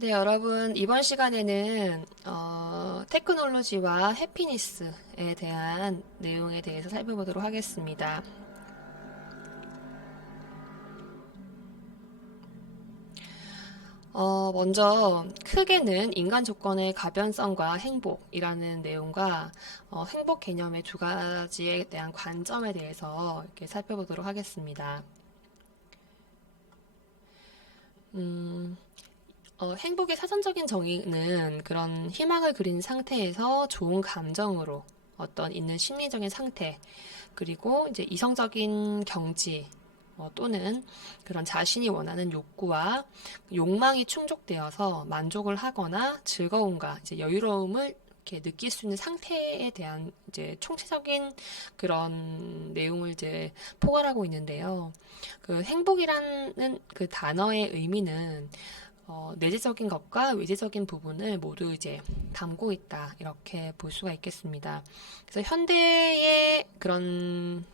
네, 여러분, 이번 시간에는 테크놀로지와 해피니스에 대한 내용에 대해서 살펴보도록 하겠습니다. 먼저 크게는 인간 조건의 가변성과 행복이라는 내용과 행복 개념의 두 가지에 대한 관점에 대해서 이렇게 살펴보도록 하겠습니다. 음, 행복의 사전적인 정의는 그런 희망을 그린 상태에서 좋은 감정으로 어떤 있는 심리적인 상태, 그리고 이제 이성적인 경지, 또는 그런 자신이 원하는 욕구와 욕망이 충족되어서 만족을 하거나 즐거움과 이제 여유로움을 이렇게 느낄 수 있는 상태에 대한 이제 총체적인 그런 내용을 이제 포괄하고 있는데요. 그 행복이라는 그 단어의 의미는 내재적인 것과 외재적인 부분을 모두 이제 담고 있다. 이렇게 볼 수가 있겠습니다. 그래서 현대의 그런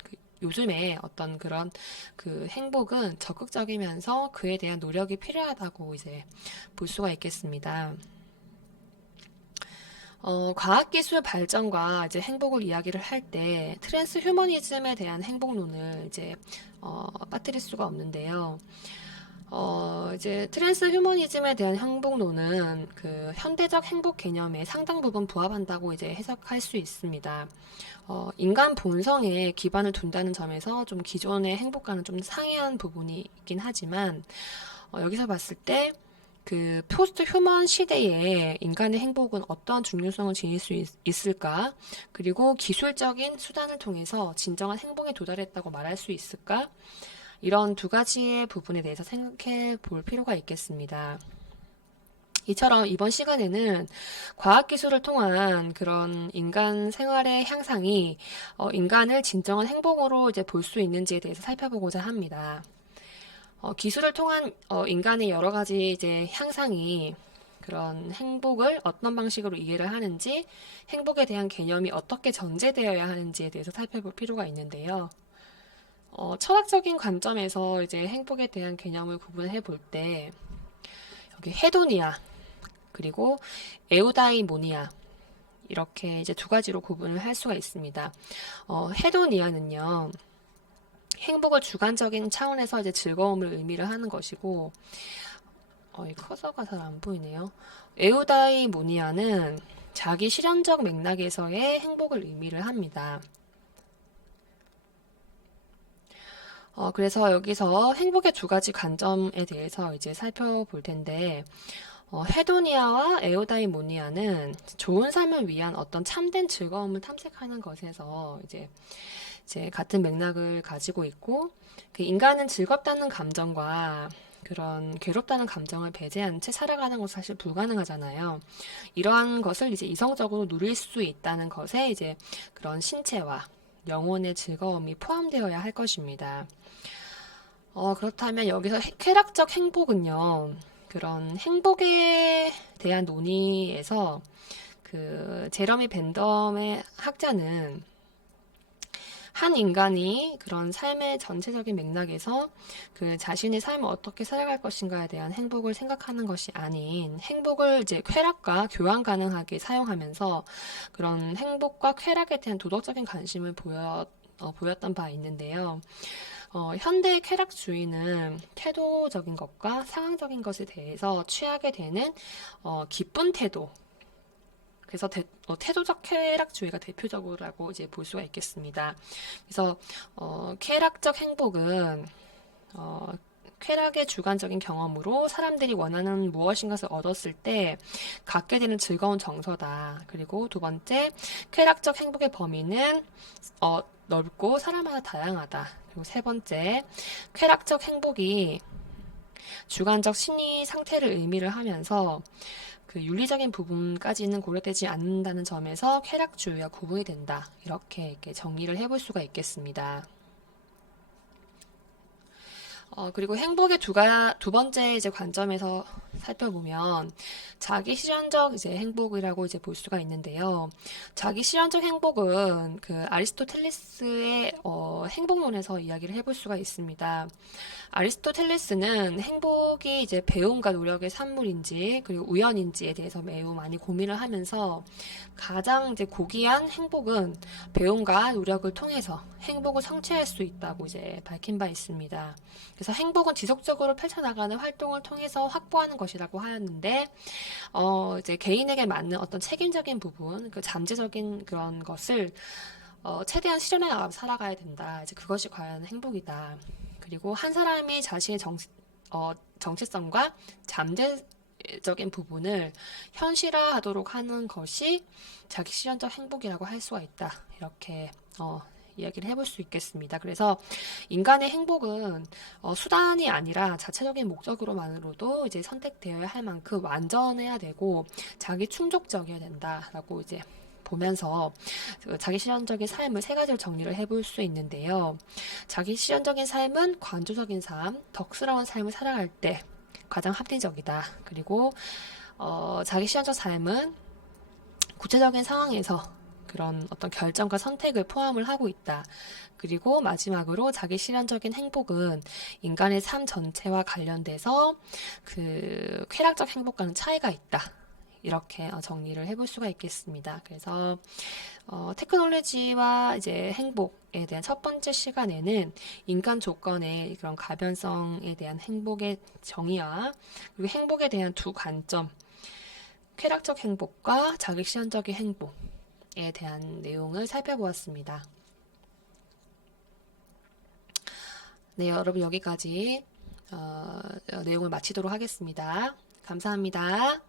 요즘에 어떤 그런 그 행복은 적극적이면서 그에 대한 노력이 필요하다고 이제 볼 수가 있겠습니다. 과학기술 발전과 이제 행복을 이야기를 할 때 트랜스 휴머니즘에 대한 행복론을 이제 빠뜨릴 수가 없는데요. 이제 트랜스 휴머니즘에 대한 행복론은 그 현대적 행복 개념에 상당 부분 부합한다고 이제 해석할 수 있습니다. 인간 본성에 기반을 둔다는 점에서 좀 기존의 행복과는 좀 상이한 부분이 있긴 하지만, 여기서 봤을 때 그 포스트 휴먼 시대에 인간의 행복은 어떠한 중요성을 지닐 수 있을까? 그리고 기술적인 수단을 통해서 진정한 행복에 도달했다고 말할 수 있을까? 이런 두 가지의 부분에 대해서 생각해 볼 필요가 있겠습니다. 이처럼 이번 시간에는 과학기술을 통한 그런 인간 생활의 향상이 인간을 진정한 행복으로 이제 볼 수 있는지에 대해서 살펴보고자 합니다. 기술을 통한 인간의 여러 가지 이제 향상이 그런 행복을 어떤 방식으로 이해를 하는지, 행복에 대한 개념이 어떻게 전제되어야 하는지에 대해서 살펴볼 필요가 있는데요. 철학적인 관점에서 이제 행복에 대한 개념을 구분해 볼 때, 여기 헤도니아, 그리고 에우다이모니아, 이렇게 이제 두 가지로 구분을 할 수가 있습니다. 헤도니아는요, 행복을 주관적인 차원에서 이제 즐거움을 의미를 하는 것이고, 이 커서가 잘 안 보이네요. 에우다이모니아는 자기 실현적 맥락에서의 행복을 의미를 합니다. 그래서 여기서 행복의 두 가지 관점에 대해서 이제 살펴볼 텐데, 헤도니아와 에우다이모니아는 좋은 삶을 위한 어떤 참된 즐거움을 탐색하는 것에서 이제 같은 맥락을 가지고 있고, 그 인간은 즐겁다는 감정과 그런 괴롭다는 감정을 배제한 채 살아가는 것은 사실 불가능하잖아요. 이러한 것을 이제 이성적으로 누릴 수 있다는 것에 이제 그런 신체와 영혼의 즐거움이 포함되어야 할 것입니다. 그렇다면 여기서 쾌락적 행복은요, 그런 행복에 대한 논의에서 그 제러미 벤덤의 학자는 한 인간이 그런 삶의 전체적인 맥락에서 그 자신의 삶을 어떻게 살아갈 것인가에 대한 행복을 생각하는 것이 아닌 행복을 이제 쾌락과 교환 가능하게 사용하면서 그런 행복과 쾌락에 대한 도덕적인 관심을 보였던 바 있는데요. 현대 쾌락주의는 태도적인 것과 상황적인 것에 대해서 취하게 되는 기쁜 태도. 그래서 태도적 쾌락주의가 대표적이라고 이제 볼 수가 있겠습니다. 그래서 쾌락적 행복은 어, 쾌락의 주관적인 경험으로 사람들이 원하는 무엇인가를 얻었을 때 갖게 되는 즐거운 정서다. 그리고 두 번째, 쾌락적 행복의 범위는 넓고 사람마다 다양하다. 그리고 세 번째, 쾌락적 행복이 주관적 심리 상태를 의미를 하면서 그 윤리적인 부분까지는 고려되지 않는다는 점에서 쾌락주의와 구분이 된다. 이렇게 정리를 해볼 수가 있겠습니다. 그리고 행복의 두 번째 이제 관점에서 살펴보면 자기 실현적 이제 행복이라고 이제 볼 수가 있는데요. 자기 실현적 행복은 그 아리스토텔레스의 행복론에서 이야기를 해볼 수가 있습니다. 아리스토텔레스는 행복이 이제 배움과 노력의 산물인지 그리고 우연인지에 대해서 매우 많이 고민을 하면서 가장 이제 고귀한 행복은 배움과 노력을 통해서 행복을 성취할 수 있다고 이제 밝힌 바 있습니다. 그래서 행복은 지속적으로 펼쳐나가는 활동을 통해서 확보하는 것이라고 하였는데, 이제 개인에게 맞는 어떤 책임적인 부분, 그 잠재적인 그런 것을 최대한 실현해 나가며 살아가야 된다. 이제 그것이 과연 행복이다. 그리고 한 사람이 자신의 정체성과 잠재적인 부분을 현실화하도록 하는 것이 자기 실현적 행복이라고 할 수가 있다. 이렇게 이야기를 해볼 수 있겠습니다. 그래서 인간의 행복은 수단이 아니라 자체적인 목적으로만으로도 이제 선택되어야 할 만큼 완전해야 되고 자기 충족적이어야 된다라고 이제 보면서 자기 실현적인 삶을 세 가지로 정리를 해볼 수 있는데요. 자기 실현적인 삶은 관조적인 삶, 덕스러운 삶을 살아갈 때 가장 합리적이다. 그리고 자기 실현적 삶은 구체적인 상황에서 그런 어떤 결정과 선택을 포함을 하고 있다. 그리고 마지막으로 자기 실현적인 행복은 인간의 삶 전체와 관련돼서 그 쾌락적 행복과는 차이가 있다. 이렇게 정리를 해볼 수가 있겠습니다. 그래서 테크놀로지와 이제 행복에 대한 첫 번째 시간에는 인간 조건의 그런 가변성에 대한 행복의 정의와 그리고 행복에 대한 두 관점, 쾌락적 행복과 자기 실현적인 행복에 대한 내용을 살펴보았습니다. 네, 여러분 여기까지 내용을 마치도록 하겠습니다. 감사합니다.